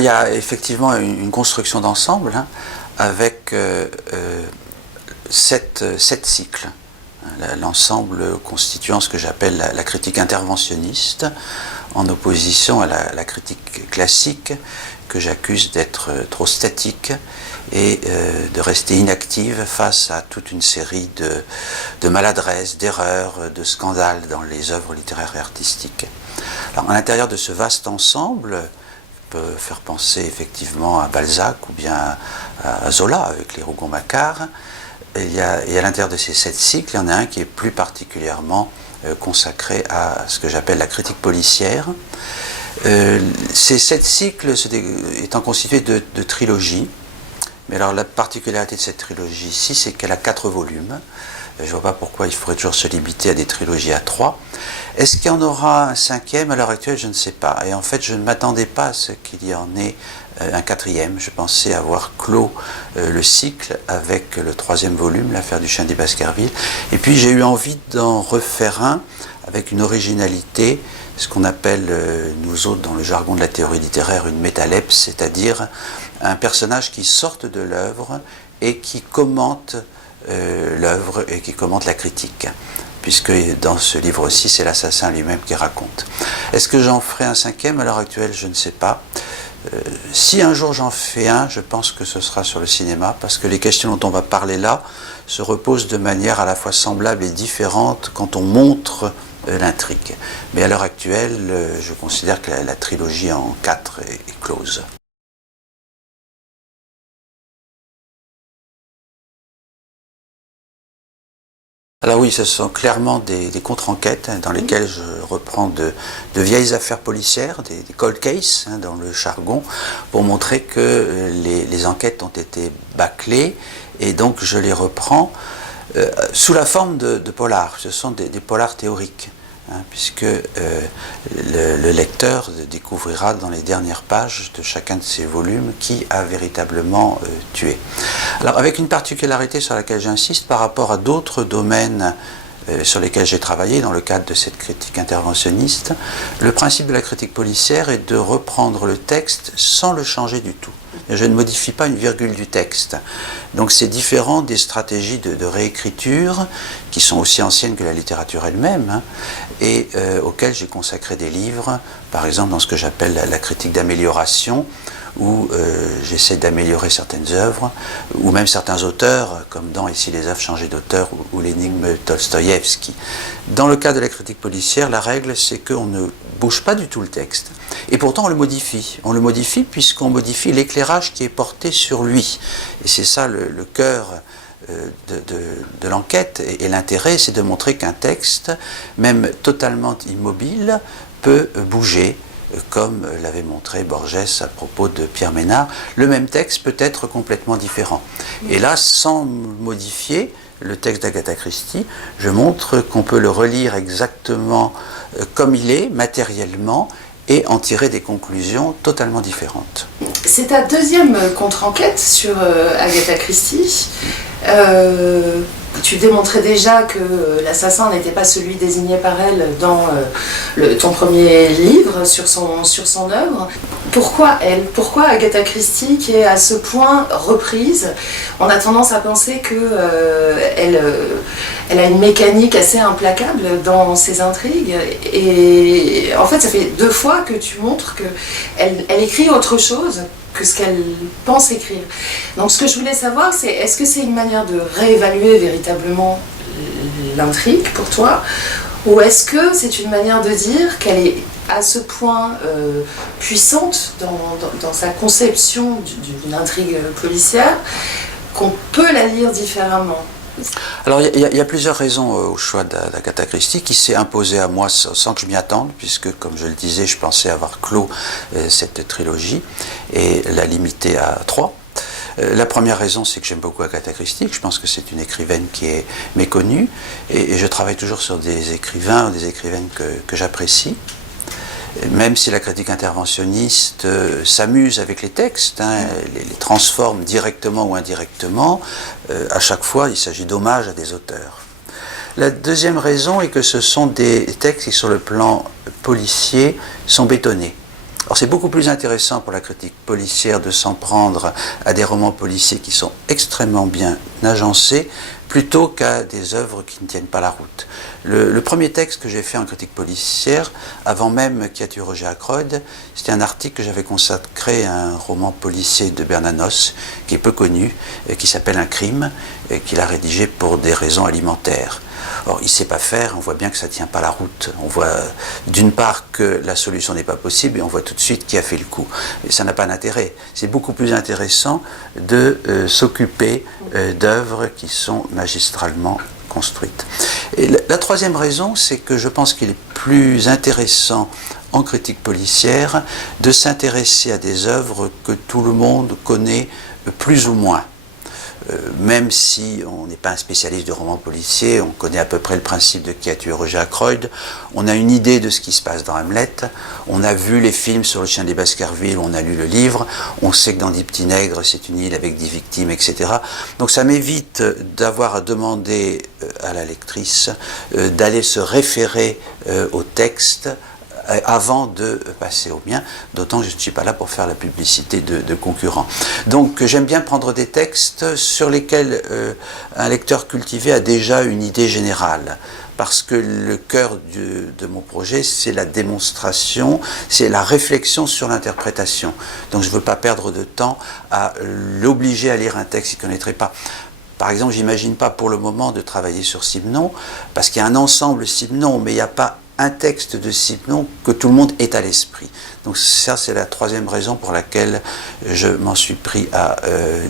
Il y a effectivement une construction d'ensemble avec 7 cycles. L'ensemble constituant ce que j'appelle la critique interventionniste, en opposition à la critique classique que j'accuse d'être trop statique et de rester inactive face à toute une série de maladresses, d'erreurs, de scandales dans les œuvres littéraires et artistiques. Alors, à l'intérieur de ce vaste ensemble, peut faire penser effectivement à Balzac ou bien à Zola avec les Rougon-Macquart. Et à l'intérieur de ces 7 cycles, il y en a un qui est plus particulièrement consacré à ce que j'appelle la critique policière. Ces 7 cycles étant constitués de trilogies, mais alors la particularité de cette trilogie ici, c'est qu'elle a 4 volumes. Je ne vois pas pourquoi il faudrait toujours se limiter à des trilogies à 3. Est-ce qu'il y en aura un 5e? À l'heure actuelle, je ne sais pas. Et en fait, je ne m'attendais pas à ce qu'il y en ait un 4e. Je pensais avoir clos le cycle avec le 3e volume, l'affaire du chien des Baskerville. Et puis j'ai eu envie d'en refaire un avec une originalité, ce qu'on appelle, nous autres, dans le jargon de la théorie littéraire, une métalepse, c'est-à-dire un personnage qui sorte de l'œuvre et qui commente l'œuvre et qui commente la critique, puisque dans ce livre aussi, c'est l'assassin lui-même qui raconte. Est-ce que j'en ferai un 5e? À l'heure actuelle, je ne sais pas. Si un jour j'en fais un, je pense que ce sera sur le cinéma, parce que les questions dont on va parler là se reposent de manière à la fois semblable et différente quand on montre l'intrigue. Mais à l'heure actuelle, je considère que la trilogie en 4 est close. Alors oui, ce sont clairement des contre-enquêtes dans lesquelles je reprends de vieilles affaires policières, des cold cases dans le jargon, pour montrer que les enquêtes ont été bâclées, et donc je les reprends sous la forme de polars. Ce sont des polars théoriques, puisque le lecteur découvrira dans les dernières pages de chacun de ces volumes qui a véritablement tué. Alors avec une particularité sur laquelle j'insiste par rapport à d'autres domaines sur lesquels j'ai travaillé dans le cadre de cette critique interventionniste, le principe de la critique policière est de reprendre le texte sans le changer du tout. Je ne modifie pas une virgule du texte. Donc c'est différent des stratégies de réécriture qui sont aussi anciennes que la littérature elle-même, et auxquelles j'ai consacré des livres, par exemple dans ce que j'appelle la critique d'amélioration, où j'essaie d'améliorer certaines œuvres, ou même certains auteurs, comme dans ici les œuvres changées d'auteur ou l'énigme Tolstoïevski. Dans le cas de la critique policière, la règle c'est qu'on ne bouge pas du tout le texte. Et pourtant on le modifie. On le modifie puisqu'on modifie l'éclairage qui est porté sur lui. Et c'est ça le cœur de l'enquête. Et l'intérêt, c'est de montrer qu'un texte, même totalement immobile, peut bouger, comme l'avait montré Borges à propos de Pierre Ménard. Le même texte peut être complètement différent. Et là, sans modifier le texte d'Agatha Christie, je montre qu'on peut le relire exactement comme il est, matériellement, et en tirer des conclusions totalement différentes. C'est ta deuxième contre-enquête sur Agatha Christie. Tu démontrais déjà que l'assassin n'était pas celui désigné par elle dans ton premier livre sur son œuvre. Pourquoi elle? Pourquoi Agatha Christie, qui est à ce point reprise? On a tendance à penser qu'elle a une mécanique assez implacable dans ses intrigues. Et en fait, ça fait 2 fois que tu montres qu'elle écrit autre chose que ce qu'elle pense écrire. Donc ce que je voulais savoir, c'est est-ce que c'est une manière de réévaluer véritablement l'intrigue pour toi, ou est-ce que c'est une manière de dire qu'elle est à ce point puissante dans sa conception d'une intrigue policière qu'on peut la lire différemment? Alors il y a plusieurs raisons au choix d'Agatha Christie qui s'est imposé à moi sans que je m'y attende, puisque comme je le disais, je pensais avoir clos cette trilogie et la limiter à 3. La première raison, c'est que j'aime beaucoup Agatha Christie, que je pense que c'est une écrivaine qui est méconnue, et je travaille toujours sur des écrivains ou des écrivaines que j'apprécie. Même si la critique interventionniste s'amuse avec les textes, les transforme directement ou indirectement, à chaque fois il s'agit d'hommages à des auteurs. La deuxième raison est que ce sont des textes qui sur le plan policier sont bétonnés. Alors c'est beaucoup plus intéressant pour la critique policière de s'en prendre à des romans policiers qui sont extrêmement bien agencés, plutôt qu'à des œuvres qui ne tiennent pas la route. Le premier texte que j'ai fait en critique policière, avant même Qui a tué Roger Ackroyd, c'était un article que j'avais consacré à un roman policier de Bernanos, qui est peu connu, qui s'appelle Un crime, qu'il a rédigé pour des raisons alimentaires. Or, il ne sait pas faire, on voit bien que ça ne tient pas la route. On voit d'une part que la solution n'est pas possible et on voit tout de suite qui a fait le coup. Et ça n'a pas d'intérêt. C'est beaucoup plus intéressant de s'occuper d'œuvres qui sont magistralement construites. Et la troisième raison, c'est que je pense qu'il est plus intéressant en critique policière de s'intéresser à des œuvres que tout le monde connaît plus ou moins. Même si on n'est pas un spécialiste du roman policier, on connaît à peu près le principe de Qui a tué Roger Ackroyd, on a une idée de ce qui se passe dans Hamlet, on a vu les films sur le chien des Baskerville, on a lu le livre, on sait que dans 10 petits nègres, c'est une île avec 10 victimes, etc. Donc ça m'évite d'avoir à demander à la lectrice d'aller se référer au texte avant de passer au mien, d'autant que je ne suis pas là pour faire la publicité de concurrents. Donc j'aime bien prendre des textes sur lesquels un lecteur cultivé a déjà une idée générale, parce que le cœur de mon projet, c'est la démonstration, c'est la réflexion sur l'interprétation. Donc je ne veux pas perdre de temps à l'obliger à lire un texte qu'il ne connaîtrait pas. Par exemple, j'imagine pas pour le moment de travailler sur Simenon, parce qu'il y a un ensemble Simenon, mais il n'y a pas un texte de Simenon que tout le monde ait à l'esprit. Donc ça, c'est la troisième raison pour laquelle je m'en suis pris à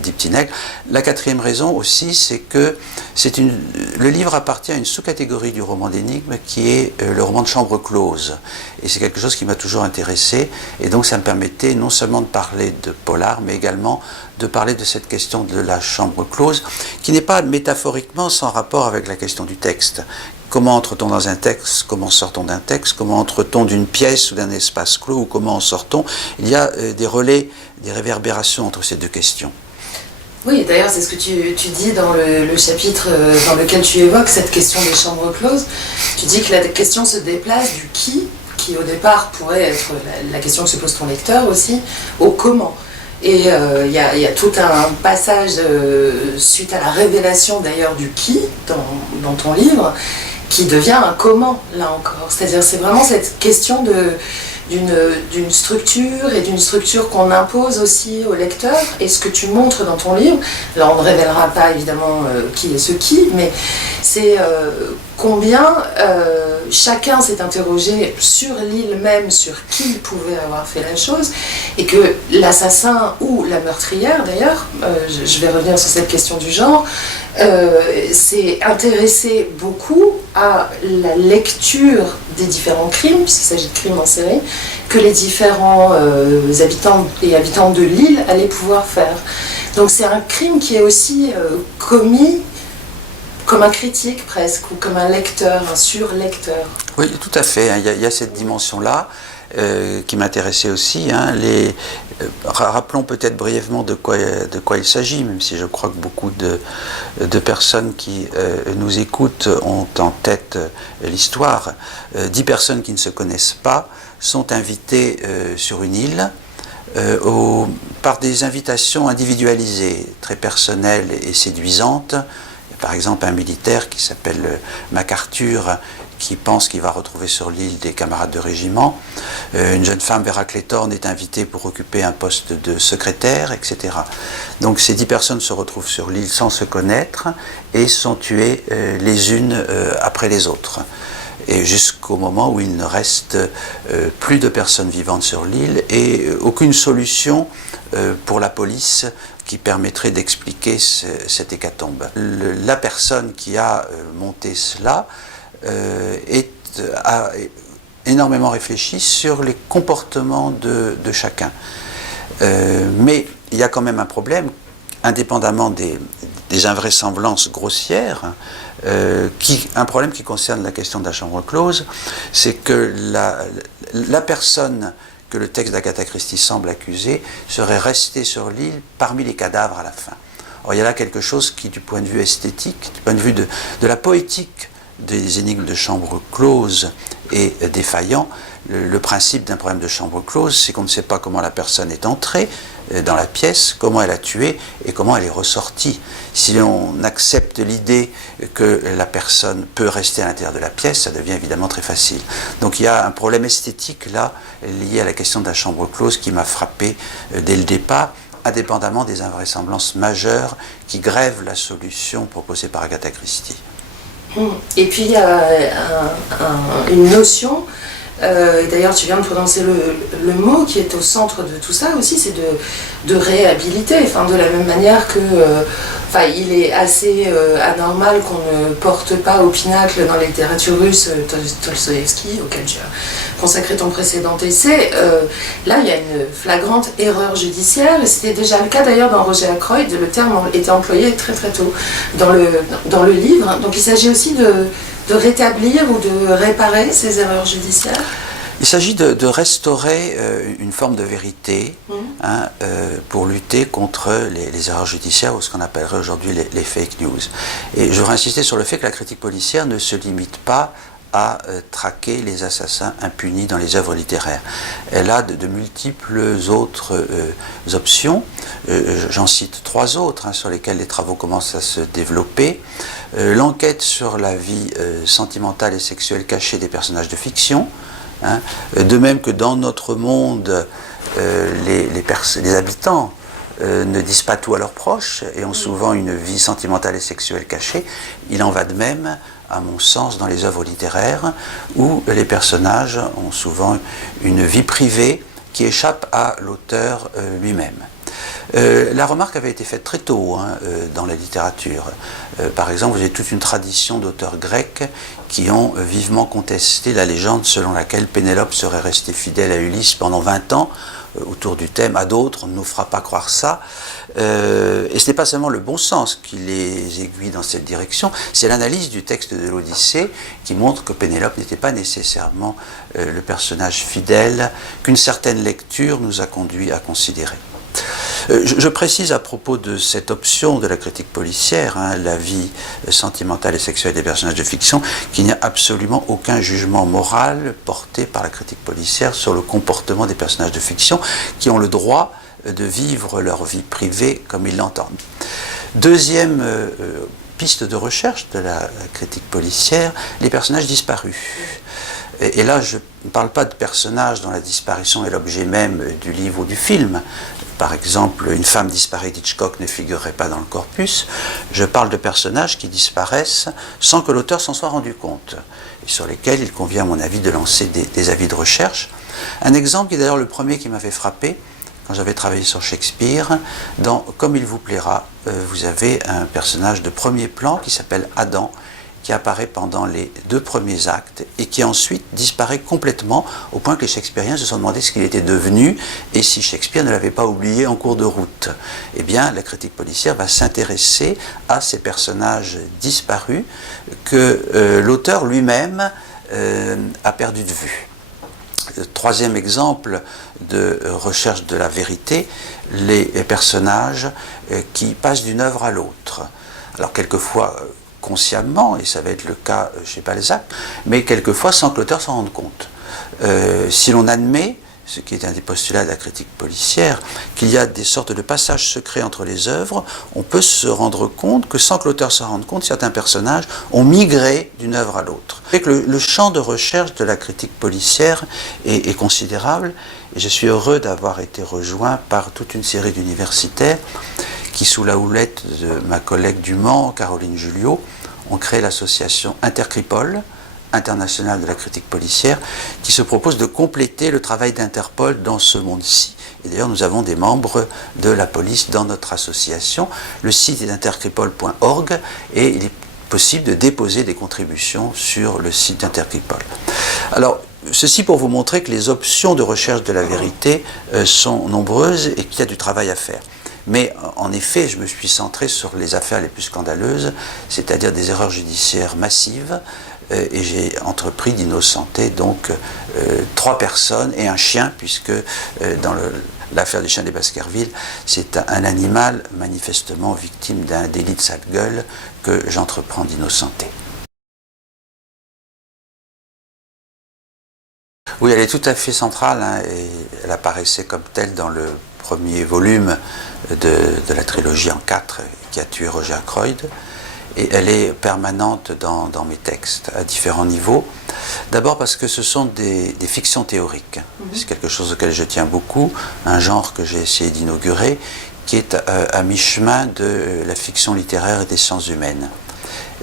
10 petits nègres. La quatrième raison aussi, c'est que le livre appartient à une sous-catégorie du roman d'énigmes qui est le roman de chambre close. Et c'est quelque chose qui m'a toujours intéressé. Et donc ça me permettait non seulement de parler de polar, mais également de parler de cette question de la chambre close, qui n'est pas métaphoriquement sans rapport avec la question du texte. Comment entre-t-on dans un texte? Comment sort-on d'un texte? Comment entre-t-on d'une pièce ou d'un espace clos? Ou comment en sort-on? Il y a des relais, des réverbérations entre ces deux questions. Oui, d'ailleurs, c'est ce que tu dis dans le chapitre dans lequel tu évoques cette question des chambres closes. Tu dis que la question se déplace du qui au départ pourrait être la question que se pose ton lecteur aussi, au comment. Et il y a tout un passage suite à la révélation d'ailleurs du qui dans ton livre, qui devient un comment, là encore. C'est-à-dire, c'est vraiment cette question d'une structure, et d'une structure qu'on impose aussi au lecteur. Et ce que tu montres dans ton livre, là on ne révélera pas évidemment qui est ce qui, mais c'est combien chacun s'est interrogé sur l'île même, sur qui pouvait avoir fait la chose, et que l'assassin ou la meurtrière d'ailleurs, je vais revenir sur cette question du genre, s'est intéressé beaucoup à la lecture des différents crimes, puisqu'il s'agit de crimes en série, que les différents habitants et habitantes de l'île allaient pouvoir faire. Donc c'est un crime qui est aussi commis comme un critique presque, ou comme un lecteur, un surlecteur. Oui, tout à fait. Il y a cette dimension-là qui m'intéressait aussi. Rappelons peut-être brièvement de quoi il s'agit, même si je crois que beaucoup de personnes qui nous écoutent ont en tête l'histoire. 10 personnes qui ne se connaissent pas sont invitées sur une île par des invitations individualisées, très personnelles et séduisantes. Par exemple, un militaire qui s'appelle MacArthur, qui pense qu'il va retrouver sur l'île des camarades de régiment. Une jeune femme, Vera Clayton, est invitée pour occuper un poste de secrétaire, etc. Donc ces 10 personnes se retrouvent sur l'île sans se connaître et sont tuées les unes après les autres. Et jusqu'au moment où il ne reste plus de personnes vivantes sur l'île et aucune solution pour la police qui permettrait d'expliquer cette hécatombe. La personne qui a monté cela a énormément réfléchi sur les comportements de chacun. Mais il y a quand même un problème, indépendamment des invraisemblances grossières, un problème qui concerne la question de la chambre close, c'est que la personne que le texte d'Agatha Christie semble accuser serait restée sur l'île parmi les cadavres à la fin. Or, il y a là quelque chose qui, du point de vue esthétique, du point de vue de la poétique des énigmes de chambre close est défaillant. Le principe d'un problème de chambre close, c'est qu'on ne sait pas comment la personne est entrée dans la pièce, comment elle a tué et comment elle est ressortie. Si on accepte l'idée que la personne peut rester à l'intérieur de la pièce, ça devient évidemment très facile. Donc il y a un problème esthétique là, lié à la question de la chambre close qui m'a frappé dès le départ, indépendamment des invraisemblances majeures qui grèvent la solution proposée par Agatha Christie. Et puis il y a une notion, et d'ailleurs tu viens de prononcer le mot qui est au centre de tout ça aussi, c'est de réhabiliter, enfin, de la même manière que il est assez anormal qu'on ne porte pas au pinacle dans la littérature russe Tolstoïevski, auquel tu as consacré ton précédent essai. Là il y a une flagrante erreur judiciaire, et c'était déjà le cas d'ailleurs dans Roger Ackroyd, le terme était employé très très tôt dans le livre, donc il s'agit aussi de rétablir ou de réparer ces erreurs judiciaires. Il s'agit de restaurer une forme de vérité pour lutter contre les erreurs judiciaires ou ce qu'on appellerait aujourd'hui les fake news. Et je voudrais insister sur le fait que la critique policière ne se limite pas à traquer les assassins impunis dans les œuvres littéraires. Elle a de multiples autres options. J'en cite 3 autres sur lesquelles les travaux commencent à se développer. L'enquête sur la vie sentimentale et sexuelle cachée des personnages de fiction. De même que dans notre monde, les habitants ne disent pas tout à leurs proches et ont souvent une vie sentimentale et sexuelle cachée, il en va de même, à mon sens, dans les œuvres littéraires, où les personnages ont souvent une vie privée qui échappe à l'auteur lui-même. La remarque avait été faite très tôt dans la littérature. Par exemple, vous avez toute une tradition d'auteurs grecs qui ont vivement contesté la légende selon laquelle Pénélope serait restée fidèle à Ulysse pendant 20 ans, autour du thème « à d'autres, on ne nous fera pas croire ça ». Et ce n'est pas seulement le bon sens qui les aiguille dans cette direction, c'est l'analyse du texte de l'Odyssée qui montre que Pénélope n'était pas nécessairement le personnage fidèle qu'une certaine lecture nous a conduit à considérer. Je précise à propos de cette option de la critique policière, la vie sentimentale et sexuelle des personnages de fiction, qu'il n'y a absolument aucun jugement moral porté par la critique policière sur le comportement des personnages de fiction qui ont le droit de vivre leur vie privée comme ils l'entendent. Deuxième piste de recherche de la critique policière, les personnages disparus. Et là, je ne parle pas de personnages dont la disparition est l'objet même du livre ou du film. Par exemple, une femme disparue d'Hitchcock ne figurerait pas dans le corpus. Je parle de personnages qui disparaissent sans que l'auteur s'en soit rendu compte, et sur lesquels il convient, à mon avis, de lancer des avis de recherche. Un exemple qui est d'ailleurs le premier qui m'avait frappé, quand j'avais travaillé sur Shakespeare, dans Comme il vous plaira, vous avez un personnage de premier plan qui s'appelle Adam, qui apparaît pendant les 2 premiers actes et qui ensuite disparaît complètement au point que les Shakespeariens se sont demandé ce qu'il était devenu et si Shakespeare ne l'avait pas oublié en cours de route. Eh bien, la critique policière va s'intéresser à ces personnages disparus que l'auteur lui-même a perdu de vue. Troisième exemple de recherche de la vérité, les personnages qui passent d'une œuvre à l'autre. Alors quelquefois consciemment, et ça va être le cas chez Balzac, mais quelquefois sans que l'auteur s'en rende compte. Si l'on admet, ce qui est un des postulats de la critique policière, qu'il y a des sortes de passages secrets entre les œuvres, on peut se rendre compte que sans que l'auteur s'en rende compte, certains personnages ont migré d'une œuvre à l'autre. Le champ de recherche de la critique policière est considérable, et je suis heureux d'avoir été rejoint par toute une série d'universitaires qui, sous la houlette de ma collègue du Mans, Caroline Julliot, ont créé l'association Intercripol, internationale de la critique policière, qui se propose de compléter le travail d'Interpol dans ce monde-ci. Et d'ailleurs, nous avons des membres de la police dans notre association. Le site est intercripol.org et il est possible de déposer des contributions sur le site d'Intercripol. Alors, ceci pour vous montrer que les options de recherche de la vérité sont nombreuses et qu'il y a du travail à faire. Mais en effet, je me suis centré sur les affaires les plus scandaleuses, c'est-à-dire des erreurs judiciaires massives, et j'ai entrepris d'innocenter donc 3 personnes et un chien, puisque dans l'affaire des chiens des Baskerville, c'est un animal manifestement victime d'un délit de sale gueule que j'entreprends d'innocenter. Oui, elle est tout à fait centrale, hein, et elle apparaissait comme telle dans le premier volume de la trilogie en 4 qui a tué Roger Ackroyd. Et elle est permanente dans mes textes à différents niveaux. D'abord parce que ce sont des fictions théoriques. C'est quelque chose auquel je tiens beaucoup, un genre que j'ai essayé d'inaugurer, qui est à mi-chemin de la fiction littéraire et des sciences humaines.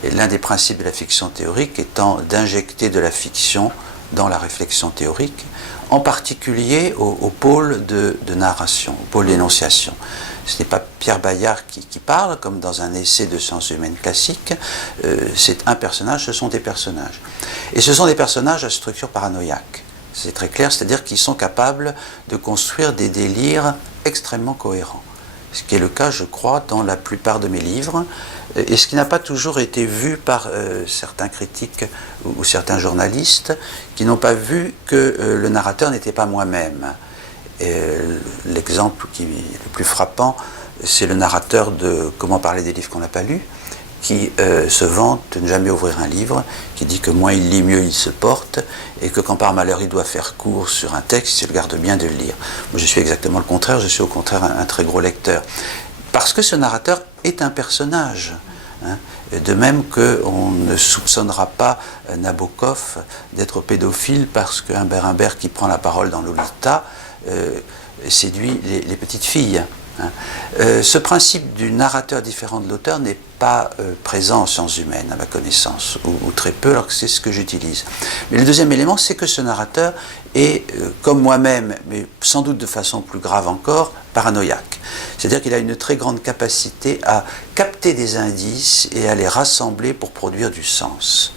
Et l'un des principes de la fiction théorique étant d'injecter de la fiction dans la réflexion théorique, en particulier au pôle de narration, au pôle d'énonciation. Ce n'est pas Pierre Bayard qui parle, comme dans un essai de sciences humaines classique, c'est un personnage, ce sont des personnages. Et ce sont des personnages à structure paranoïaque. C'est très clair, c'est-à-dire qu'ils sont capables de construire des délires extrêmement cohérents. Ce qui est le cas, je crois, dans la plupart de mes livres, et ce qui n'a pas toujours été vu par certains critiques ou certains journalistes qui n'ont pas vu que le narrateur n'était pas moi-même. L'exemple qui est le plus frappant, c'est le narrateur de Comment parler des livres qu'on n'a pas lus, qui se vante de ne jamais ouvrir un livre, qui dit que moins il lit, mieux il se porte, et que quand par malheur il doit faire court sur un texte, il garde bien de le lire. Moi je suis exactement le contraire, je suis au contraire un très gros lecteur. Parce que ce narrateur est un personnage. Hein. De même qu'on ne soupçonnera pas Nabokov d'être pédophile parce qu'Humbert Humbert qui prend la parole dans Lolita séduit les petites filles. Hein. Ce principe du narrateur différent de l'auteur n'est pas présent en sciences humaines, à ma connaissance, ou très peu, alors que c'est ce que j'utilise. Mais le deuxième élément, c'est que ce narrateur est, comme moi-même, mais sans doute de façon plus grave encore, paranoïaque. C'est-à-dire qu'il a une très grande capacité à capter des indices et à les rassembler pour produire du sens.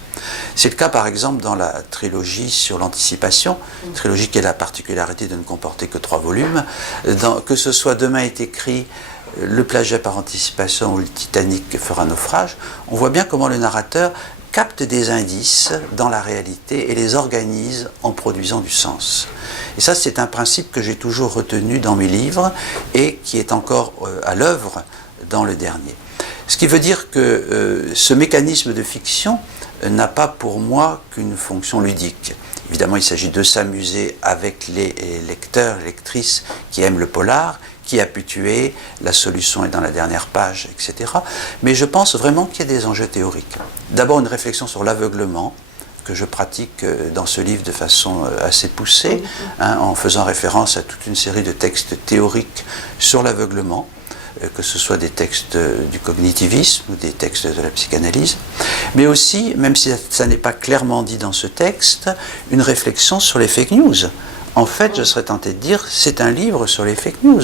C'est le cas par exemple dans la trilogie sur l'anticipation, trilogie qui a la particularité de ne comporter que 3 volumes, que ce soit Demain est écrit, Le plagiat par anticipation ou Le Titanic fera naufrage, on voit bien comment le narrateur capte des indices dans la réalité et les organise en produisant du sens. Et ça, c'est un principe que j'ai toujours retenu dans mes livres et qui est encore à l'œuvre dans le dernier. Ce qui veut dire que ce mécanisme de fiction n'a pas pour moi qu'une fonction ludique. Évidemment, il s'agit de s'amuser avec les lecteurs, lectrices qui aiment le polar, qui a pu tuer, la solution est dans la dernière page, etc. Mais je pense vraiment qu'il y a des enjeux théoriques. D'abord, une réflexion sur l'aveuglement, que je pratique dans ce livre de façon assez poussée, hein, en faisant référence à toute une série de textes théoriques sur l'aveuglement, que ce soit des textes du cognitivisme ou des textes de la psychanalyse, mais aussi, même si ça n'est pas clairement dit dans ce texte, une réflexion sur les fake news. En fait, je serais tenté de dire, c'est un livre sur les fake news.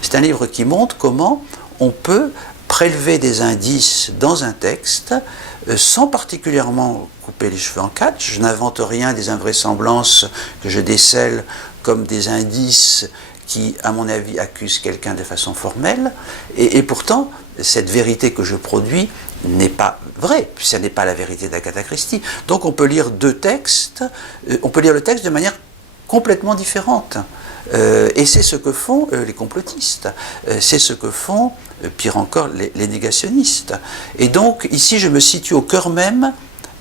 C'est un livre qui montre comment on peut prélever des indices dans un texte sans particulièrement couper les cheveux en 4. Je n'invente rien des invraisemblances que je décèle comme des indices qui, à mon avis, accusent quelqu'un de façon formelle. Et pourtant, cette vérité que je produis n'est pas vraie, puis ça n'est pas la vérité d'Agatha Christie. Donc on peut lire 2 textes, on peut lire le texte de manière complètement différente. Et c'est ce que font les complotistes, c'est ce que font, pire encore, les négationnistes. Et donc, ici, je me situe au cœur même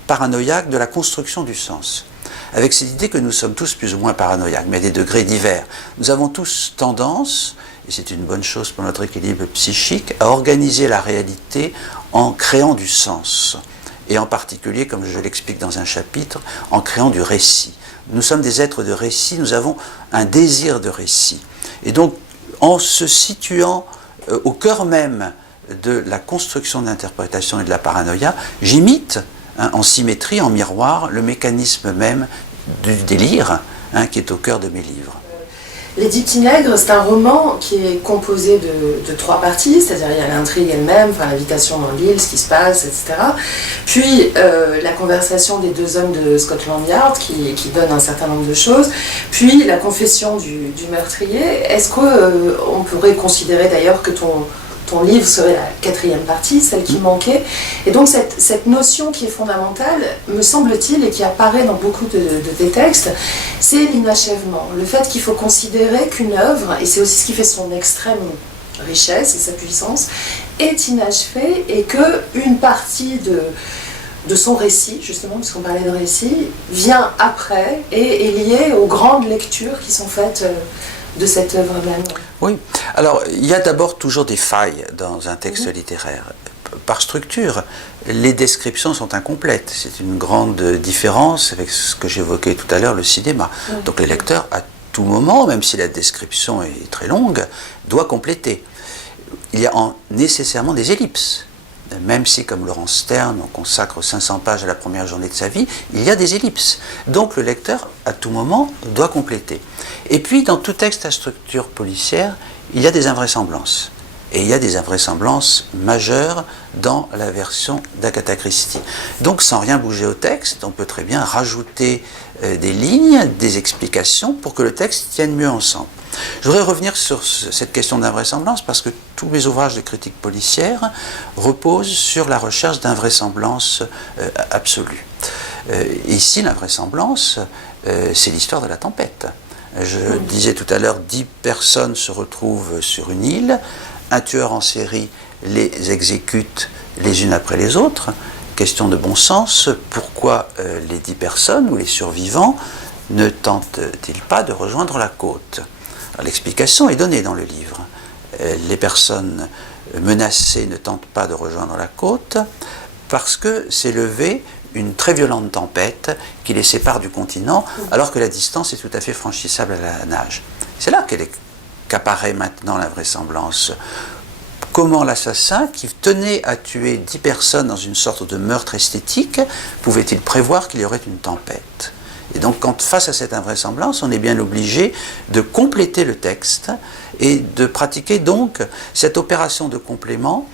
paranoïaque de la construction du sens, avec cette idée que nous sommes tous plus ou moins paranoïaques, mais à des degrés divers. Nous avons tous tendance, et c'est une bonne chose pour notre équilibre psychique, à organiser la réalité en créant du sens, et en particulier, comme je l'explique dans un chapitre, en créant du récit. Nous sommes des êtres de récit, nous avons un désir de récit. Et donc, en se situant au cœur même de la construction de l'interprétation et de la paranoïa, j'imite, hein, en symétrie, en miroir, le mécanisme même du délire, hein, qui est au cœur de mes livres. Les 10 petits nègres, c'est un roman qui est composé de 3 parties, c'est-à-dire il y a l'intrigue elle-même, enfin, l'invitation dans l'île, ce qui se passe, etc. Puis la conversation des 2 hommes de Scotland Yard qui donne un certain nombre de choses. Puis la confession du meurtrier. Est-ce qu'on pourrait considérer d'ailleurs que ton livre serait la 4e partie, celle qui manquait. Et donc cette notion qui est fondamentale, me semble-t-il, et qui apparaît dans beaucoup de tes textes, c'est l'inachèvement. Le fait qu'il faut considérer qu'une œuvre, et c'est aussi ce qui fait son extrême richesse et sa puissance, est inachevée et qu'une partie de son récit, justement, puisqu'on parlait de récit, vient après et est lié aux grandes lectures qui sont faites de cette œuvre même. Oui, alors il y a d'abord toujours des failles dans un texte littéraire. Par structure, les descriptions sont incomplètes. C'est une grande différence avec ce que j'évoquais tout à l'heure, le cinéma. Donc les lecteurs, à tout moment, même si la description est très longue, doivent compléter. Il y a nécessairement des ellipses. Même si, comme Laurence Stern, on consacre 500 pages à la première journée de sa vie, il y a des ellipses. Donc le lecteur, à tout moment, doit compléter. Et puis, dans tout texte à structure policière, il y a des invraisemblances. Et il y a des invraisemblances majeures dans la version d'Agatha Christie. Donc, sans rien bouger au texte, on peut très bien rajouter des lignes, des explications pour que le texte tienne mieux ensemble. Je voudrais revenir sur cette question d'invraisemblance parce que tous mes ouvrages de critique policière reposent sur la recherche d'invraisemblance absolue. Ici, l'invraisemblance, c'est l'histoire de la tempête. Je disais tout à l'heure, 10 personnes se retrouvent sur une île, un tueur en série les exécute les unes après les autres. Question de bon sens, pourquoi les 10 personnes ou les survivants ne tentent-ils pas de rejoindre la côte ? L'explication est donnée dans le livre. Les personnes menacées ne tentent pas de rejoindre la côte parce que s'est levée une très violente tempête qui les sépare du continent alors que la distance est tout à fait franchissable à la nage. C'est là qu'apparaît maintenant l'invraisemblance. Comment l'assassin, qui tenait à tuer 10 personnes dans une sorte de meurtre esthétique, pouvait-il prévoir qu'il y aurait une tempête ? Et donc, face à cette invraisemblance, on est bien obligé de compléter le texte et de pratiquer donc cette opération de complément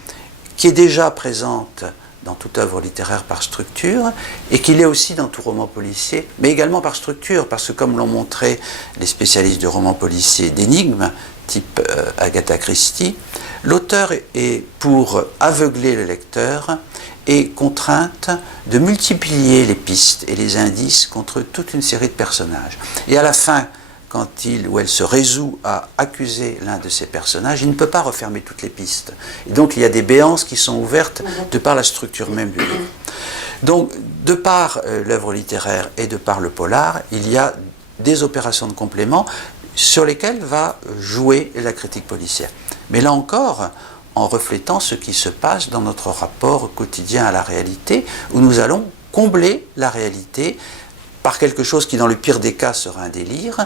qui est déjà présente dans toute œuvre littéraire par structure et qui l'est aussi dans tout roman policier, mais également par structure, parce que comme l'ont montré les spécialistes du roman policier d'énigmes, type Agatha Christie, l'auteur est, pour aveugler le lecteur, est contrainte de multiplier les pistes et les indices contre toute une série de personnages. Et à la fin, quand il ou elle se résout à accuser l'un de ces personnages, il ne peut pas refermer toutes les pistes. Et donc il y a des béances qui sont ouvertes de par la structure même du livre. Donc, de par l'œuvre littéraire et de par le polar, il y a des opérations de complément sur lesquelles va jouer la critique policière. Mais là encore, en reflétant ce qui se passe dans notre rapport quotidien à la réalité, où nous allons combler la réalité par quelque chose qui, dans le pire des cas, sera un délire,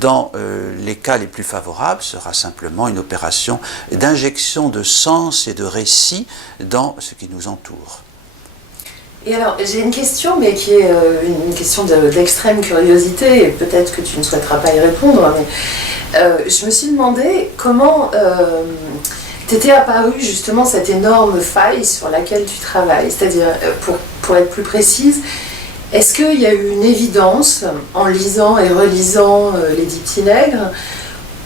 dans les cas les plus favorables, sera simplement une opération d'injection de sens et de récit dans ce qui nous entoure. Et alors, j'ai une question, mais qui est une question d'extrême curiosité, et peut-être que tu ne souhaiteras pas y répondre, mais je me suis demandé comment t'était apparue justement cette énorme faille sur laquelle tu travailles. C'est-à-dire, pour être plus précise, est-ce qu'il y a eu une évidence en lisant et relisant Les 10 petits nègres,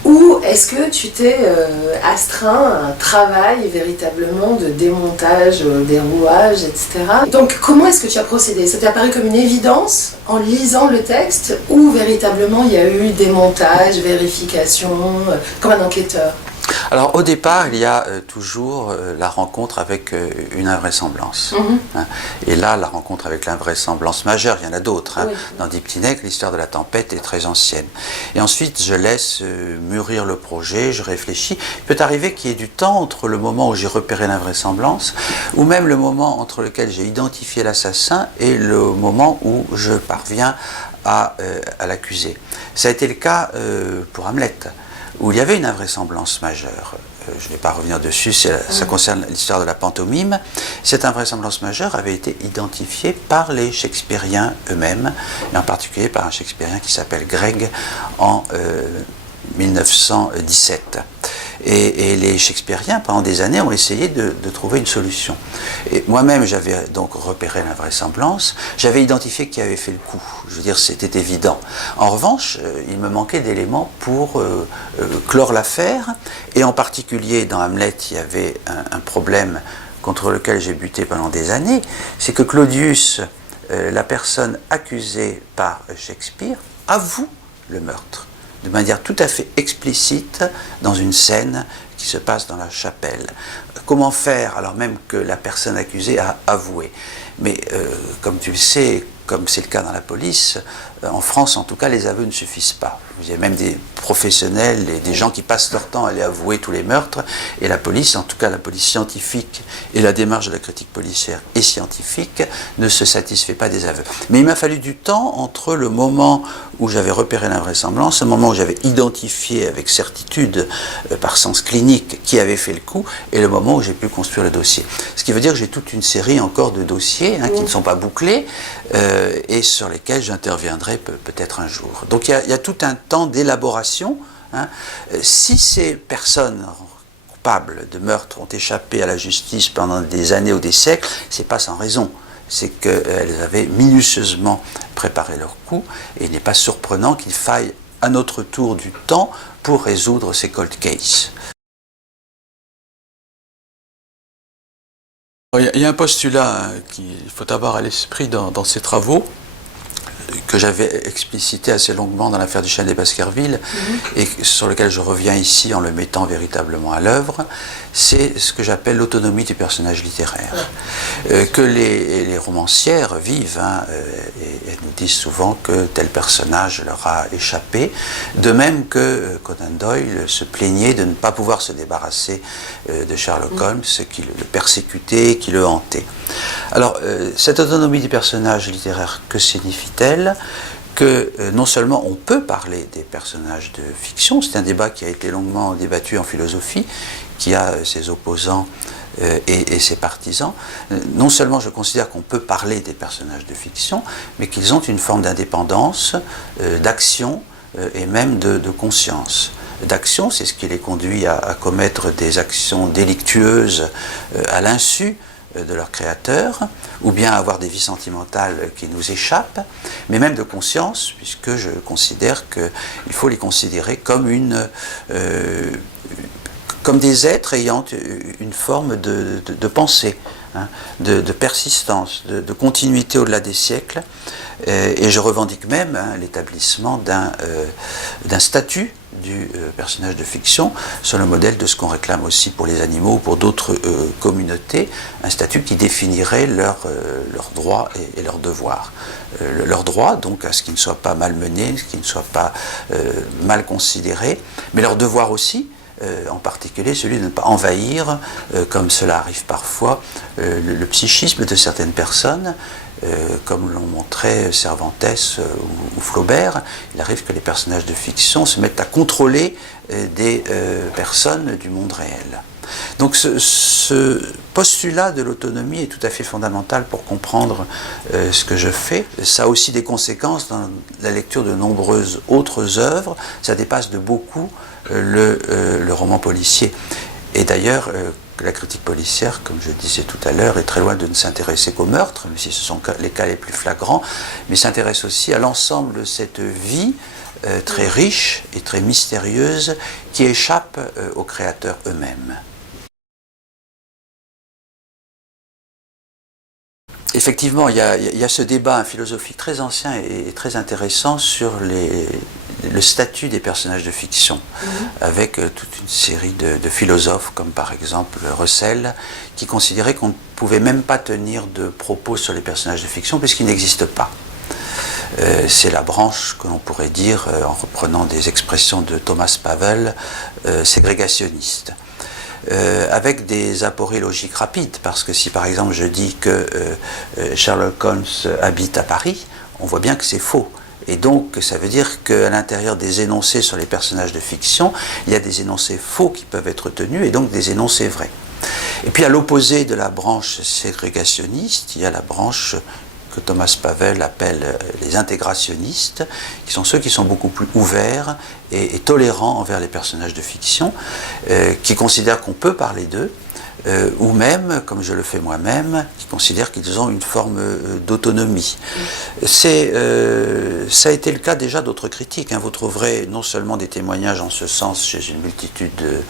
ou est-ce que tu t'es astreint à un travail véritablement de démontage des rouages, etc. Donc comment est-ce que tu as procédé ? Ça t'est apparu comme une évidence en lisant le texte, ou véritablement il y a eu démontage, vérification, comme un enquêteur ? Alors au départ, il y a toujours la rencontre avec une invraisemblance. Et là, la rencontre avec l'invraisemblance majeure, il y en a d'autres. Oui. Dans 10 petits nègres, l'histoire de la tempête est très ancienne. Et ensuite, je laisse mûrir le projet, je réfléchis. Il peut arriver qu'il y ait du temps entre le moment où j'ai repéré l'invraisemblance, ou même le moment entre lequel j'ai identifié l'assassin et le moment où je parviens à l'accuser. Ça a été le cas pour Hamlet, où il y avait une invraisemblance majeure. Je ne vais pas revenir dessus, ça concerne l'histoire de la pantomime. Cette invraisemblance majeure avait été identifiée par les Shakespeariens eux-mêmes, et en particulier par un Shakespearien qui s'appelle Greg en 1917. Et les Shakespeariens, pendant des années, ont essayé de trouver une solution. Et moi-même, j'avais donc repéré l'invraisemblance, j'avais identifié qui avait fait le coup. Je veux dire, c'était évident. En revanche, il me manquait d'éléments pour clore l'affaire, et en particulier, dans Hamlet, il y avait un problème contre lequel j'ai buté pendant des années, c'est que Claudius, la personne accusée par Shakespeare, avoue le meurtre, de manière tout à fait explicite dans une scène qui se passe dans la chapelle. Comment faire alors même que la personne accusée a avoué ? Mais comme tu le sais, comme c'est le cas dans la police, en France en tout cas, les aveux ne suffisent pas. Il y a même des professionnels et des gens qui passent leur temps à aller avouer tous les meurtres, et la police, en tout cas la police scientifique et la démarche de la critique policière et scientifique, ne se satisfait pas des aveux. Mais il m'a fallu du temps entre le moment où j'avais repéré l'invraisemblance, le moment où j'avais identifié avec certitude, par sens clinique, qui avait fait le coup, et le moment où j'ai pu construire le dossier. Ce qui veut dire que j'ai toute une série encore de dossiers qui ne sont pas bouclés, et sur lesquels j'interviendrai peut-être un jour. Donc il y a tout un temps d'élaboration. Si ces personnes coupables de meurtre ont échappé à la justice pendant des années ou des siècles, c'est pas sans raison. C'est qu'elles avaient minutieusement préparé leur coup, et il n'est pas surprenant qu'il faille à notre tour du temps pour résoudre ces cold cases. Il y a un postulat qu'il faut avoir à l'esprit dans ces travaux, que j'avais explicité assez longuement dans l'affaire du chêne des Baskerville, et sur lequel je reviens ici en le mettant véritablement à l'œuvre, c'est ce que j'appelle l'autonomie du personnage littéraire. Que les romancières vivent, et elles nous disent souvent que tel personnage leur a échappé, de même que Conan Doyle se plaignait de ne pas pouvoir se débarrasser de Sherlock Holmes, qui le persécutait, qui le hantait. Alors, cette autonomie du personnage littéraire, que signifie-t-elle? Que non seulement on peut parler des personnages de fiction, c'est un débat qui a été longuement débattu en philosophie, qui a ses opposants et ses partisans. Non seulement je considère qu'on peut parler des personnages de fiction, mais qu'ils ont une forme d'indépendance, d'action et même de conscience. D'action, c'est ce qui les conduit à commettre des actions délictueuses à l'insu de leur créateur, ou bien avoir des vies sentimentales qui nous échappent, mais même de conscience, puisque je considère qu'il faut les considérer comme comme des êtres ayant une forme de pensée, de persistance, de continuité au-delà des siècles, et je revendique même l'établissement d'un statut du personnage de fiction sur le modèle de ce qu'on réclame aussi pour les animaux ou pour d'autres communautés, un statut qui définirait leurs droits et leurs devoirs. Leurs droits, donc, à ce qu'ils ne soient pas malmenés, ce qu'ils ne soient pas mal considérés, mais leurs devoirs aussi, en particulier celui de ne pas envahir, comme cela arrive parfois, le psychisme de certaines personnes. Comme l'ont montré Cervantes ou Flaubert, il arrive que les personnages de fiction se mettent à contrôler des personnes du monde réel. Donc ce postulat de l'autonomie est tout à fait fondamental pour comprendre ce que je fais. Ça a aussi des conséquences dans la lecture de nombreuses autres œuvres. Ça dépasse de beaucoup le roman policier. Et d'ailleurs, la critique policière, comme je disais tout à l'heure, est très loin de ne s'intéresser qu'au meurtre, même si ce sont les cas les plus flagrants, mais s'intéresse aussi à l'ensemble de cette vie très riche et très mystérieuse qui échappe aux créateurs eux-mêmes. Effectivement, il y a ce débat philosophique très ancien et très intéressant sur le statut des personnages de fiction, avec toute une série de philosophes, comme par exemple Russell, qui considérait qu'on ne pouvait même pas tenir de propos sur les personnages de fiction puisqu'ils n'existent pas. C'est la branche que l'on pourrait dire, en reprenant des expressions de Thomas Pavel, ségrégationniste. Avec des apories logiques rapides, parce que si par exemple je dis que Sherlock Holmes habite à Paris, on voit bien que c'est faux. Et donc ça veut dire qu'à l'intérieur des énoncés sur les personnages de fiction, il y a des énoncés faux qui peuvent être tenus et donc des énoncés vrais. Et puis à l'opposé de la branche ségrégationniste, il y a la branche que Thomas Pavel appelle les intégrationnistes, qui sont ceux qui sont beaucoup plus ouverts et tolérants envers les personnages de fiction, qui considèrent qu'on peut parler d'eux, ou même, comme je le fais moi-même, qui considèrent qu'ils ont une forme d'autonomie. Ça a été le cas déjà d'autres critiques. Vous trouverez non seulement des témoignages en ce sens chez une multitude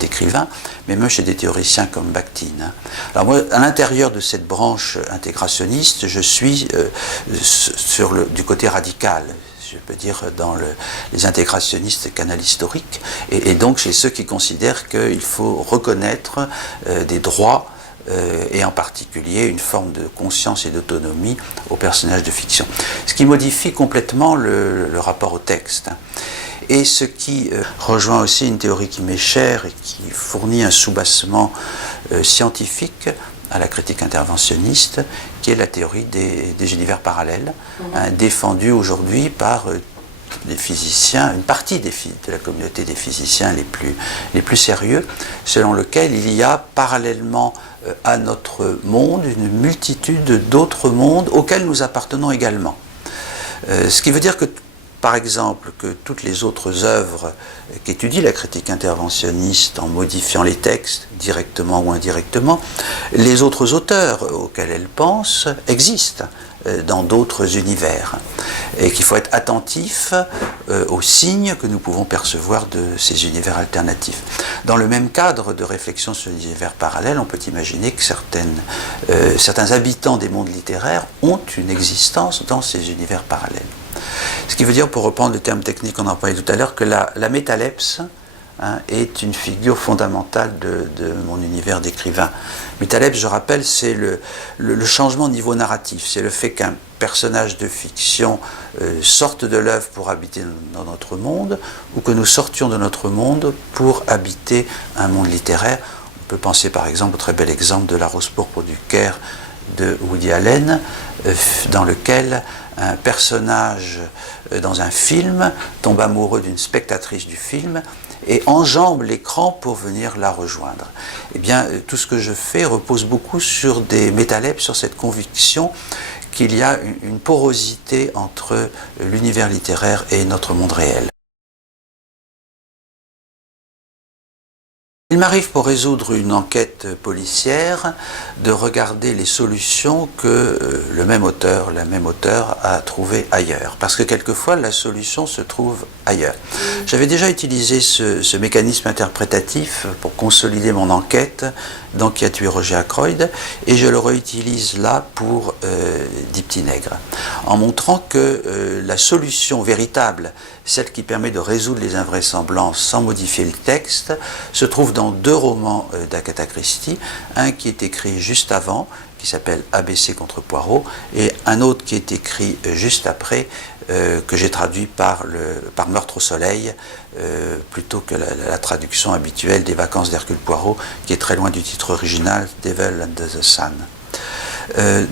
d'écrivains, mais même chez des théoriciens comme Bakhtin. Alors moi, à l'intérieur de cette branche intégrationniste, je suis du côté radical, je peux dire, dans les intégrationnistes canal historique, et donc chez ceux qui considèrent qu'il faut reconnaître des droits et en particulier une forme de conscience et d'autonomie aux personnages de fiction. Ce qui modifie complètement le rapport au texte. Et ce qui rejoint aussi une théorie qui m'est chère et qui fournit un soubassement scientifique à la critique interventionniste, qui est la théorie des univers parallèles, défendue aujourd'hui par des physiciens, une partie de la communauté des physiciens les plus sérieux, selon lequel il y a parallèlement à notre monde une multitude d'autres mondes auxquels nous appartenons également. Ce qui veut dire que, par exemple, que toutes les autres œuvres qu'étudie la critique interventionniste en modifiant les textes, directement ou indirectement, les autres auteurs auxquels elle pense existent dans d'autres univers. Et qu'il faut être attentif aux signes que nous pouvons percevoir de ces univers alternatifs. Dans le même cadre de réflexion sur les univers parallèles, on peut imaginer que certains habitants des mondes littéraires ont une existence dans ces univers parallèles. Ce qui veut dire, pour reprendre le terme technique qu'on employait tout à l'heure, que la métalepse est une figure fondamentale de mon univers d'écrivain. Métalepse, je rappelle, c'est le changement de niveau narratif. C'est le fait qu'un personnage de fiction sorte de l'œuvre pour habiter dans notre monde, ou que nous sortions de notre monde pour habiter un monde littéraire. On peut penser par exemple au très bel exemple de La Rose pourpre du Caire de Woody Allen, dans lequel un personnage dans un film tombe amoureux d'une spectatrice du film et enjambe l'écran pour venir la rejoindre. Eh bien, tout ce que je fais repose beaucoup sur des métalepses, sur cette conviction qu'il y a une porosité entre l'univers littéraire et notre monde réel. Il m'arrive, pour résoudre une enquête policière, de regarder les solutions que le même auteur, la même auteure a trouvées ailleurs. Parce que quelquefois, la solution se trouve ailleurs. J'avais déjà utilisé ce mécanisme interprétatif pour consolider mon enquête dans Qui a tué Roger Ackroyd, et je le réutilise là pour Dix petits nègres, en montrant que la solution véritable, celle qui permet de résoudre les invraisemblances sans modifier le texte, se trouve dans deux romans d'Agatha Christie, un qui est écrit juste avant, qui s'appelle ABC contre Poirot, et un autre qui est écrit juste après, que j'ai traduit par Meurtre au soleil, plutôt que la traduction habituelle des Vacances d'Hercule Poirot, qui est très loin du titre original, Devil Under the Sun.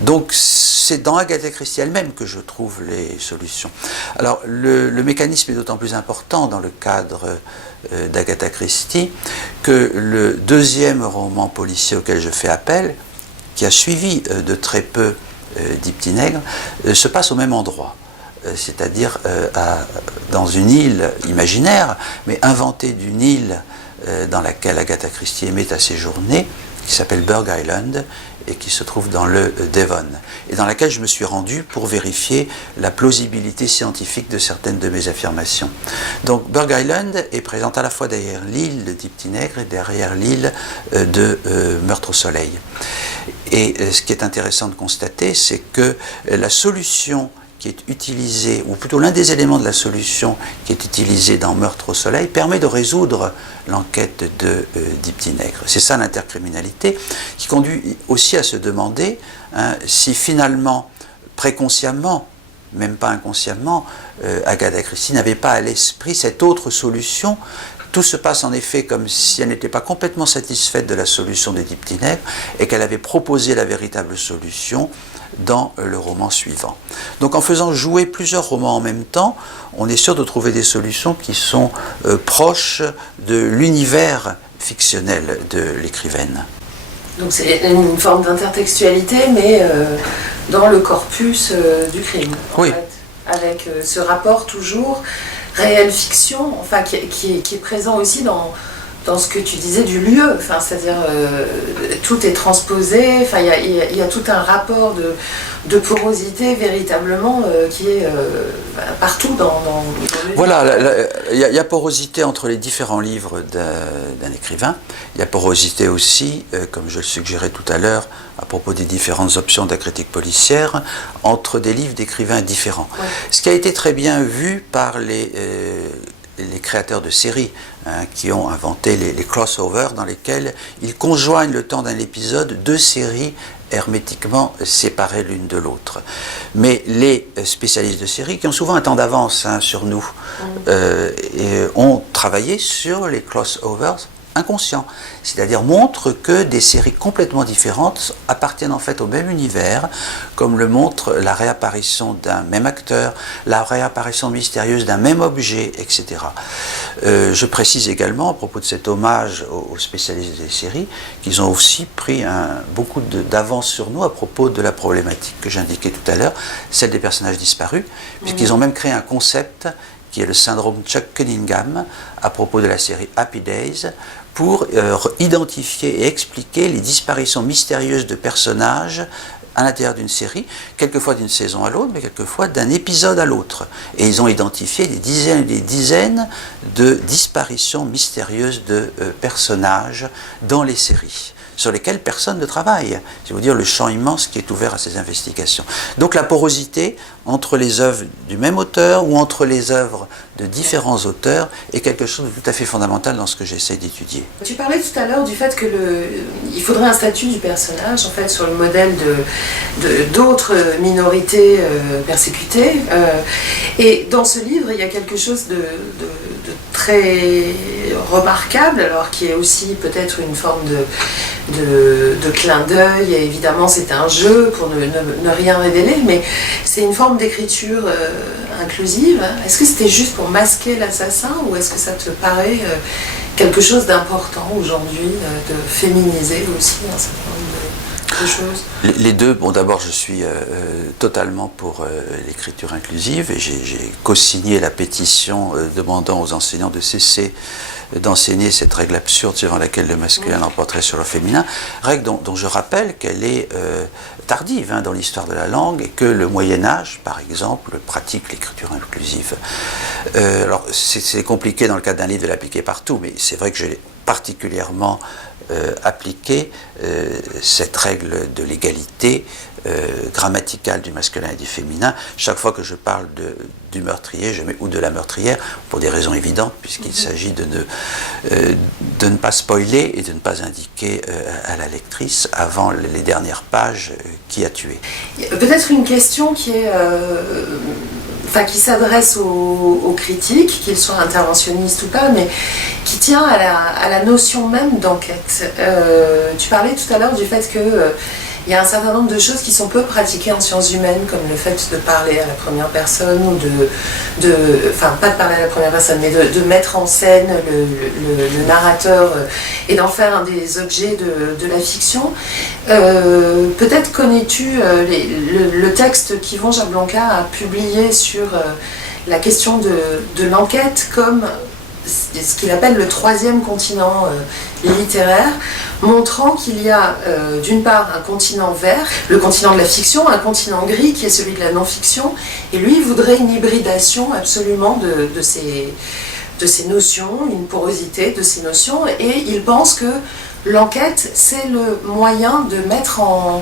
Donc c'est dans Agatha Christie elle-même que je trouve les solutions. Alors le mécanisme est d'autant plus important dans le cadre d'Agatha Christie que le deuxième roman policier auquel je fais appel, qui a suivi de très peu Dix petits nègres, se passe au même endroit. C'est-à-dire dans une île imaginaire, mais inventée d'une île dans laquelle Agatha Christie aimait à séjourner, qui s'appelle Burg Island, et qui se trouve dans le Devon, et dans laquelle je me suis rendu pour vérifier la plausibilité scientifique de certaines de mes affirmations. Donc Burg Island est présente à la fois derrière l'île de Dix petits nègres et derrière l'île de Meurtre au soleil. Et ce qui est intéressant de constater, c'est que la solution qui est utilisé, ou plutôt l'un des éléments de la solution qui est utilisé dans Meurtre au soleil, permet de résoudre l'enquête de Dix petits nègres. C'est ça l'intercriminalité, qui conduit aussi à se demander si finalement, préconsciemment, même pas inconsciemment, Agatha Christie n'avait pas à l'esprit cette autre solution. Tout se passe en effet comme si elle n'était pas complètement satisfaite de la solution des Dix petits nègres et qu'elle avait proposé la véritable solution dans le roman suivant. Donc en faisant jouer plusieurs romans en même temps, on est sûr de trouver des solutions qui sont proches de l'univers fictionnel de l'écrivaine. Donc c'est une forme d'intertextualité, mais dans le corpus du crime, en oui. fait, avec ce rapport toujours réel-fiction, enfin, qui est présent aussi dans ce que tu disais du lieu, enfin, c'est-à-dire tout est transposé, enfin, il y a tout un rapport de porosité véritablement qui est partout dans le Voilà, il y a porosité entre les différents livres d'un écrivain. Il y a porosité aussi, comme je le suggérais tout à l'heure, à propos des différentes options de la critique policière, entre des livres d'écrivains différents. Ouais. Ce qui a été très bien vu par les les créateurs de séries qui ont inventé les crossovers dans lesquels ils conjoignent le temps d'un épisode deux séries hermétiquement séparées l'une de l'autre. Mais les spécialistes de séries, qui ont souvent un temps d'avance sur nous, ont travaillé sur les crossovers inconscients, c'est-à-dire montrent que des séries complètement différentes appartiennent en fait au même univers, comme le montre la réapparition d'un même acteur, la réapparition mystérieuse d'un même objet, etc. Je précise également, à propos de cet hommage aux spécialistes des séries, qu'ils ont aussi pris beaucoup d'avance sur nous à propos de la problématique que j'indiquais tout à l'heure, celle des personnages disparus, puisqu'ils ont même créé un concept qui est le syndrome Chuck Cunningham, à propos de la série Happy Days, pour identifier et expliquer les disparitions mystérieuses de personnages à l'intérieur d'une série, quelquefois d'une saison à l'autre, mais quelquefois d'un épisode à l'autre. Et ils ont identifié des dizaines et des dizaines de disparitions mystérieuses de personnages dans les séries, sur lesquels personne ne travaille. C'est vous dire le champ immense qui est ouvert à ces investigations. Donc la porosité entre les œuvres du même auteur ou entre les œuvres de différents auteurs est quelque chose de tout à fait fondamental dans ce que j'essaie d'étudier. Tu parlais tout à l'heure du fait qu'il faudrait un statut du personnage, en fait, sur le modèle d'autres minorités persécutées. Et dans ce livre, il y a quelque chose de très remarquable, alors qui est aussi peut-être une forme de clin d'œil, et évidemment c'est un jeu pour ne rien révéler, mais c'est une forme d'écriture inclusive. Est-ce que c'était juste pour masquer l'assassin, ou est-ce que ça te paraît quelque chose d'important aujourd'hui, de féminiser aussi un certain nombre de choses? Les deux. Bon, d'abord, je suis totalement pour l'écriture inclusive, et j'ai co-signé la pétition demandant aux enseignants de cesser d'enseigner cette règle absurde suivant laquelle le masculin l'emporterait sur le féminin, règle dont je rappelle qu'elle est tardive dans l'histoire de la langue, et que le Moyen-Âge, par exemple, pratique l'écriture inclusive. Alors, c'est compliqué dans le cadre d'un livre de l'appliquer partout, mais c'est vrai que j'ai particulièrement appliqué cette règle de l'égalité grammaticale du masculin et du féminin. Chaque fois que je parle du meurtrier, ou de la meurtrière, pour des raisons évidentes, puisqu'il s'agit de ne pas spoiler et de ne pas indiquer à la lectrice avant les dernières pages qui a tué. Peut-être une question qui est... qui s'adresse aux critiques, qu'ils soient interventionnistes ou pas, mais qui tient à la notion même d'enquête. Tu parlais tout à l'heure du fait que il y a un certain nombre de choses qui sont peu pratiquées en sciences humaines, comme le fait de parler à la première personne, ou pas de parler à la première personne, mais de mettre en scène le narrateur et d'en faire un des objets de la fiction. Peut-être connais-tu le texte qu'Yvon Jablanca a publié sur la question de l'enquête comme ce qu'il appelle le troisième continent littéraire, montrant qu'il y a d'une part un continent vert, le continent de la fiction, un continent gris qui est celui de la non-fiction, et lui il voudrait une hybridation absolument de ces notions, une porosité de ces notions, et il pense que l'enquête c'est le moyen de mettre en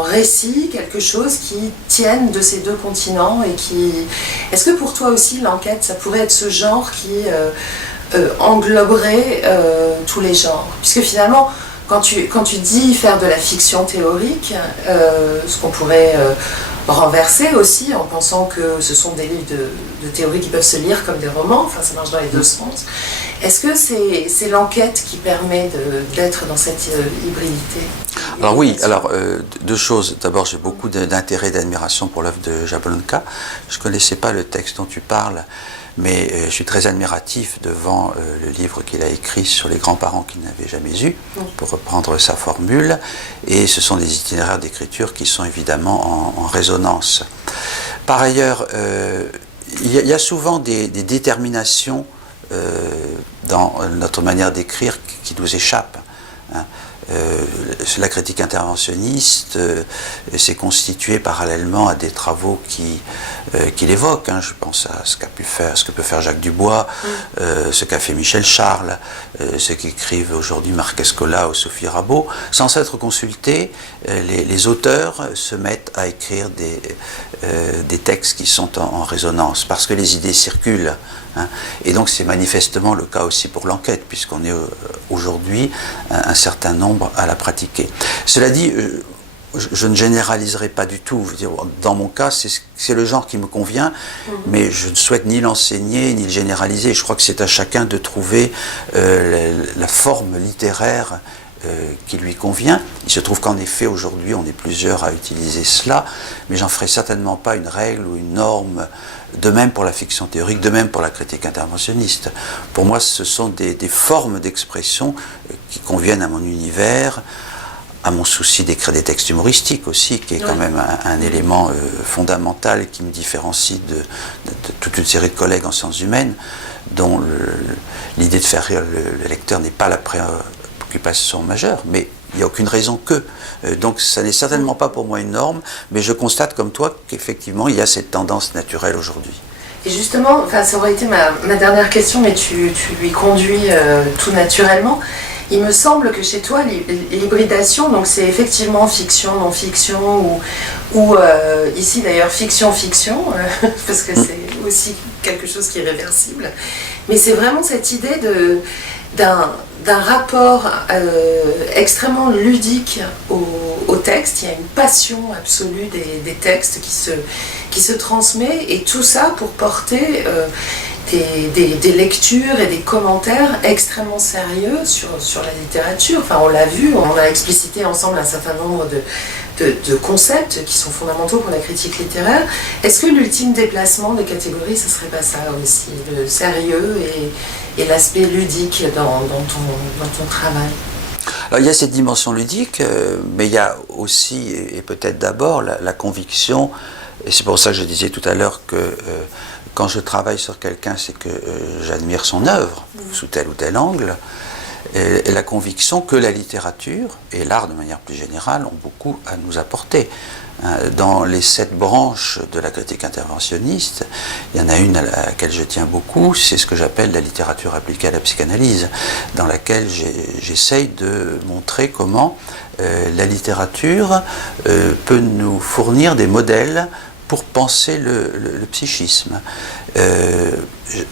récit quelque chose qui tienne de ces deux continents, et qui... Est-ce que pour toi aussi l'enquête, ça pourrait être ce genre qui engloberait tous les genres? Puisque finalement, quand tu dis faire de la fiction théorique, ce qu'on pourrait renverser aussi en pensant que ce sont des livres de théorie qui peuvent se lire comme des romans, enfin ça marche dans les deux sens. Est-ce que c'est l'enquête qui permet d'être dans cette hybridité? Alors oui, deux choses. D'abord, j'ai beaucoup d'intérêt et d'admiration pour l'œuvre de Jablanca. Je ne connaissais pas le texte dont tu parles, mais je suis très admiratif devant le livre qu'il a écrit sur les grands-parents qu'il n'avait jamais eus, pour reprendre sa formule, et ce sont des itinéraires d'écriture qui sont évidemment en résonance. Par ailleurs, il y a souvent des déterminations dans notre manière d'écrire qui nous échappent. La critique interventionniste s'est constituée parallèlement à des travaux qui l'évoquent. Hein. Je pense à ce que peut faire Jacques Dubois, ce qu'a fait Michel Charles, ce qu'écrivent aujourd'hui Marc Escola ou Sophie Rabot. Sans s'être consultés, les auteurs se mettent à écrire des textes qui sont en résonance, parce que les idées circulent. Hein. Et donc c'est manifestement le cas aussi pour l'enquête, puisqu'on est aujourd'hui un certain nombre à la pratiquer. Cela dit, je ne généraliserai pas du tout. Je veux dire, dans mon cas, c'est le genre qui me convient, mais je ne souhaite ni l'enseigner ni le généraliser. Je crois que c'est à chacun de trouver la forme littéraire qui lui convient. Il se trouve qu'en effet, aujourd'hui, on est plusieurs à utiliser cela, mais j'en ferai certainement pas une règle ou une norme. De même pour la fiction théorique, de même pour la critique interventionniste. Pour moi, ce sont des formes d'expression qui conviennent à mon univers, à mon souci d'écrire des textes humoristiques aussi, qui est quand même un élément fondamental qui me différencie de toute une série de collègues en sciences humaines, dont l'idée de faire rire le lecteur n'est pas la préoccupation majeure, mais il n'y a aucune raison que. Donc ça n'est certainement pas pour moi une norme, mais je constate comme toi qu'effectivement il y a cette tendance naturelle aujourd'hui. Et justement, ça aurait été ma dernière question, mais tu lui conduis tout naturellement. Il me semble que chez toi, l'hybridation, donc c'est effectivement fiction, non-fiction, ou ici d'ailleurs fiction-fiction, parce que c'est aussi quelque chose qui est réversible. Mais c'est vraiment cette idée d'un rapport extrêmement ludique au texte. Il y a une passion absolue des textes qui se transmet, et tout ça pour porter des lectures et des commentaires extrêmement sérieux sur la littérature. Enfin, on l'a vu, on a explicité ensemble un certain nombre de concepts qui sont fondamentaux pour la critique littéraire. Est-ce que l'ultime déplacement des catégories, ce serait pas ça aussi, le sérieux et l'aspect ludique dans ton travail? Alors il y a cette dimension ludique, mais il y a aussi, et peut-être d'abord, la conviction, et c'est pour ça que je disais tout à l'heure que quand je travaille sur quelqu'un, c'est que j'admire son œuvre, sous tel ou tel angle, et la conviction que la littérature et l'art de manière plus générale ont beaucoup à nous apporter. Dans les 7 branches de la critique interventionniste, il y en a une à laquelle je tiens beaucoup, c'est ce que j'appelle la littérature appliquée à la psychanalyse, dans laquelle j'essaye de montrer comment la littérature peut nous fournir des modèles pour penser le psychisme.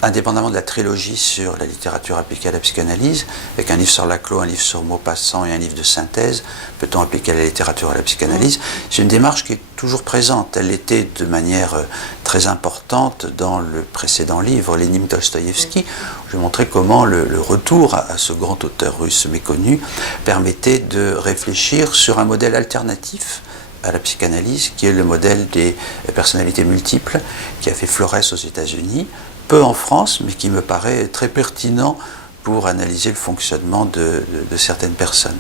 Indépendamment de la trilogie sur la littérature appliquée à la psychanalyse, avec un livre sur Laclos, un livre sur Maupassant et un livre de synthèse, peut-on appliquer la littérature à la psychanalyse? C'est une démarche qui est toujours présente. Elle était de manière très importante dans le précédent livre, Lénine Dostoïevski, où je montrais comment le retour à ce grand auteur russe méconnu permettait de réfléchir sur un modèle alternatif à la psychanalyse, qui est le modèle des personnalités multiples, qui a fait florès aux États-Unis, peu en France, mais qui me paraît très pertinent pour analyser le fonctionnement de certaines personnes.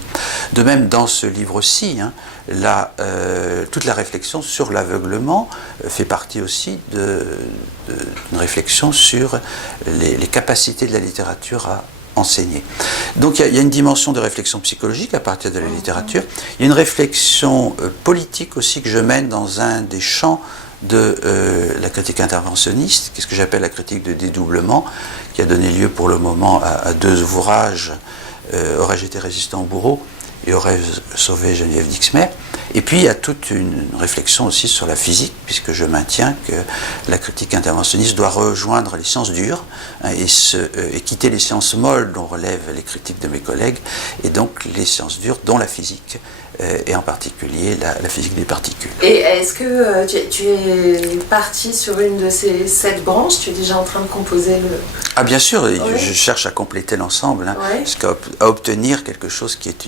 De même, dans ce livre-ci, toute la réflexion sur l'aveuglement fait partie aussi d'une réflexion sur les capacités de la littérature à enseigner. Donc il y a une dimension de réflexion psychologique à partir de la littérature. Il y a une réflexion politique aussi que je mène dans un des champs de la critique interventionniste, qu'est-ce que j'appelle la critique de dédoublement, qui a donné lieu pour le moment à 2 ouvrages, Aurais-je été résistant au bourreau et Aurais-je sauvé Geneviève Dixmer. Et puis il y a toute une réflexion aussi sur la physique, puisque je maintiens que la critique interventionniste doit rejoindre les sciences dures et quitter les sciences molles dont relèvent les critiques de mes collègues, et donc les sciences dures dont la physique, et en particulier la physique des particules. Et est-ce que tu es parti sur une de ces 7 branches? Tu es déjà en train de composer le... Ah bien sûr, je cherche à compléter l'ensemble, jusqu'à obtenir quelque chose qui est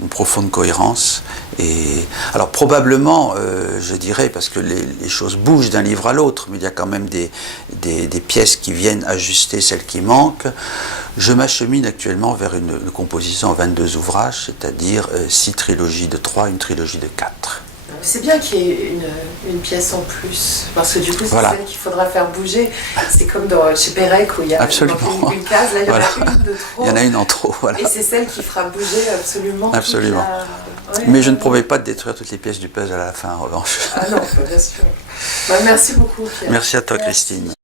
une profonde cohérence. Et alors probablement, je dirais, parce que les choses bougent d'un livre à l'autre, mais il y a quand même des pièces qui viennent ajuster celles qui manquent. Je m'achemine actuellement vers une composition en 22 ouvrages, c'est-à-dire 6 trilogies de 3, une trilogie de 4. C'est bien qu'il y ait une pièce en plus, parce que du coup, c'est Voilà. celle qu'il faudra faire bouger. C'est comme chez Pérec où il y a Absolument. une case, là il y Voilà. en a une de trop. Il y en a une en trop, voilà. Et c'est celle qui fera bouger absolument. Absolument. Ouais, Mais je ne promets pas de détruire toutes les pièces du puzzle à la fin, en revanche. Ah non, bien sûr. Bah, merci beaucoup, Pierre. Merci à toi, Merci. Christine.